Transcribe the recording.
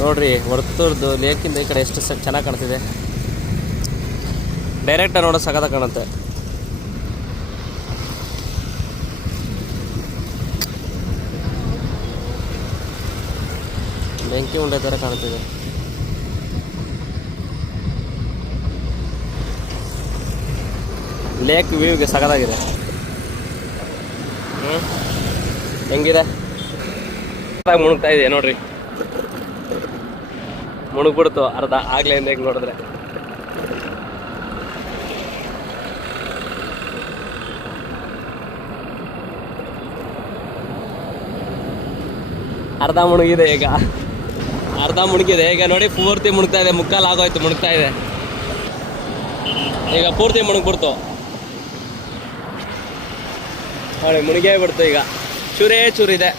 ನೋಡ್ರಿ ಹೊರತೂರ್ದು ಲೇಕಿಂದ ಈ ಕಡೆ ಎಷ್ಟು ಚೆನ್ನಾಗಿ ಕಾಣ್ತಿದೆ. ಡೈರೆಕ್ಟಾಗಿ ನೋಡೋ ಸಗದ ಕಾಣುತ್ತೆ. ಬೆಂಕಿ ಉಂಡೆ ಥರ ಕಾಣ್ತಿದೆ. ಲೇಕ್ ವ್ಯೂಗೆ ಸಗದಾಗಿದೆ. ಹೆಂಗಿದೆ? ಮುಳುಗ್ತಾ ಇದೆ ನೋಡ್ರಿ. ಮುಳುಗ್ಬಿಡ್ತು ಅರ್ಧ ಆಗ್ಲಿಂದ ಹೆಂಗೆ ನೋಡಿದ್ರೆ. ಅರ್ಧ ಮುಳುಗಿದೆ ಈಗ. ಅರ್ಧ ಮುಳುಗಿದೆ ಈಗ ನೋಡಿ. ಪೂರ್ತಿ ಮುಳುಗ್ತಾ ಇದೆ. ಮುಕ್ಕಾಲು ಆಗೋಯ್ತು ಮುಳುಗ್ತಾ ಇದೆ. ಈಗ ಪೂರ್ತಿ ಮುಳುಗ್ಬಿಡ್ತು ನೋಡಿ. ಮುಳುಗೇ ಬಿಡ್ತು ಈಗ. ಚೂರೇ ಚೂರಿದೆ.